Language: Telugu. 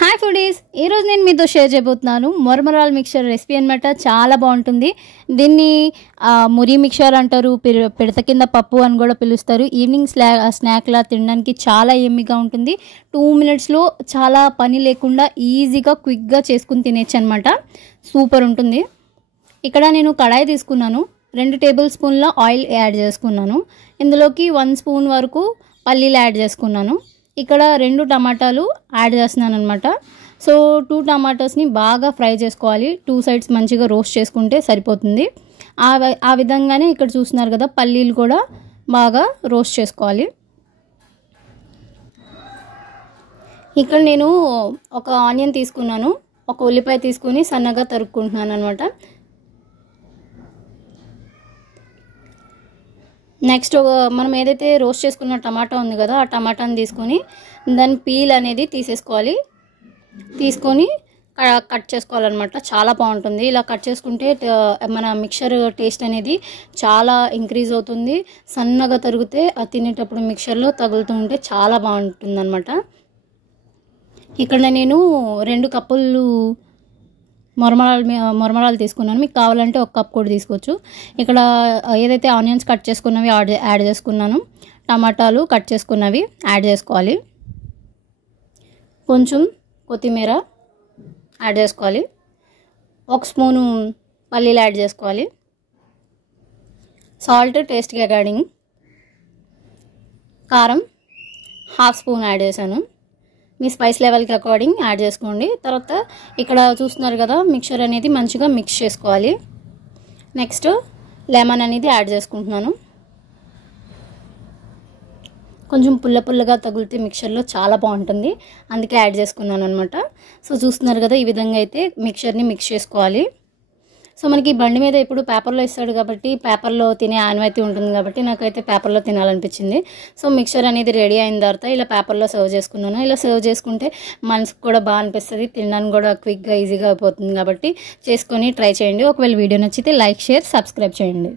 హాయ్ ఫుడీస్, ఈరోజు నేను మీతో షేర్ చేయబోతున్నాను మొరమరాల్ మిక్చర్ రెసిపీ అనమాట. చాలా బాగుంటుంది. దీన్ని మురి మిక్చర్ అంటారు, పిడత కింద పప్పు అని కూడా పిలుస్తారు. ఈవినింగ్ స్నాక్లా తినడానికి చాలా ఎమ్మిగా ఉంటుంది. 2 మినిట్స్లో చాలా పని లేకుండా ఈజీగా క్విక్గా చేసుకుని తినేచ్చు అనమాట. సూపర్ ఉంటుంది. ఇక్కడ నేను కడాయి తీసుకున్నాను. 2 టేబుల్ స్పూన్ల ఆయిల్ యాడ్ చేసుకున్నాను. ఇందులోకి 1 స్పూన్ వరకు పల్లీలు యాడ్ చేసుకున్నాను. ఇక్కడ 2 టమాటాలు యాడ్ చేస్తున్నాను అనమాట. సో 2 టమాటోస్ని బాగా ఫ్రై చేసుకోవాలి. 2 సైడ్స్ మంచిగా రోస్ట్ చేసుకుంటే సరిపోతుంది. ఆ విధంగానే ఇక్కడ చూస్తున్నారు కదా, పల్లీలు కూడా బాగా రోస్ట్ చేసుకోవాలి. ఇక్కడ నేను ఒక ఆనియన్ తీసుకున్నాను, ఒక ఉల్లిపాయ తీసుకుని సన్నగా తరుక్కుంటున్నాను అనమాట. నెక్స్ట్ మనం ఏదైతే రోస్ట్ చేసుకున్న టమాటా ఉంది కదా, ఆ టమాటాని తీసుకొని దాని పీల్ అనేది తీసుకొని కట్ చేసుకోవాలన్నమాట. చాలా బాగుంటుంది. ఇలా కట్ చేసుకుంటే మన మిక్చర్ టేస్ట్ అనేది చాలా ఇంక్రీజ్ అవుతుంది. సన్నగా తరిగితే అది తినేటప్పుడు మిక్చర్లో తగులుతూ ఉంటే చాలా బాగుంటుంది అనమాట. ఇక్కడ నేను 2 కప్పులు మొరమరాలు తీసుకున్నాను. మీకు కావాలంటే 1 కప్ కూడా తీసుకోవచ్చు. ఇక్కడ ఏదైతే ఆనియన్స్ కట్ చేసుకున్నవి యాడ్ చేసుకున్నాను. టమాటాలు కట్ చేసుకున్నవి యాడ్ చేసుకోవాలి. కొంచెం కొత్తిమీర యాడ్ చేసుకోవాలి. 1 స్పూను పల్లీలు యాడ్ చేసుకోవాలి. సాల్ట్ టేస్ట్కి అకార్డింగ్. కారం 1/2 స్పూన్ యాడ్ చేశాను. మీ స్పైస్ లెవెల్కి అకార్డింగ్ యాడ్ చేసుకోండి. తర్వాత ఇక్కడ చూస్తున్నారు కదా, మిక్చర్ అనేది మంచిగా మిక్స్ చేసుకోవాలి. నెక్స్ట్ లెమన్ అనేది యాడ్ చేసుకుంటున్నాను. కొంచెం పుల్లగా తగిలితే మిక్చర్లో చాలా బాగుంటుంది, అందుకే యాడ్ చేసుకున్నాను అనమాట. సో చూస్తున్నారు కదా, ఈ విధంగా అయితే మిక్చర్ని మిక్స్ చేసుకోవాలి. సో మనకి బండి మీద ఇప్పుడు పేపర్లో ఇస్తాడు కాబట్టి పేపర్లో తినే ఆనవాయితీ ఉంటుంది కాబట్టి నాకైతే పేపర్లో తినాలనిపించింది. సో మిక్చర్ అనేది రెడీ అయిన తర్వాత ఇలా పేపర్లో సర్వ్ చేసుకున్నాను. ఇలా సర్వ్ చేసుకుంటే మనసుకు కూడా బాగా అనిపిస్తుంది, తినడానికి కూడా క్విక్గా ఈజీగా అయిపోతుంది. కాబట్టి చేసుకొని ట్రై చేయండి. ఒకవేళ వీడియో నచ్చితే లైక్, షేర్, సబ్స్క్రైబ్ చేయండి.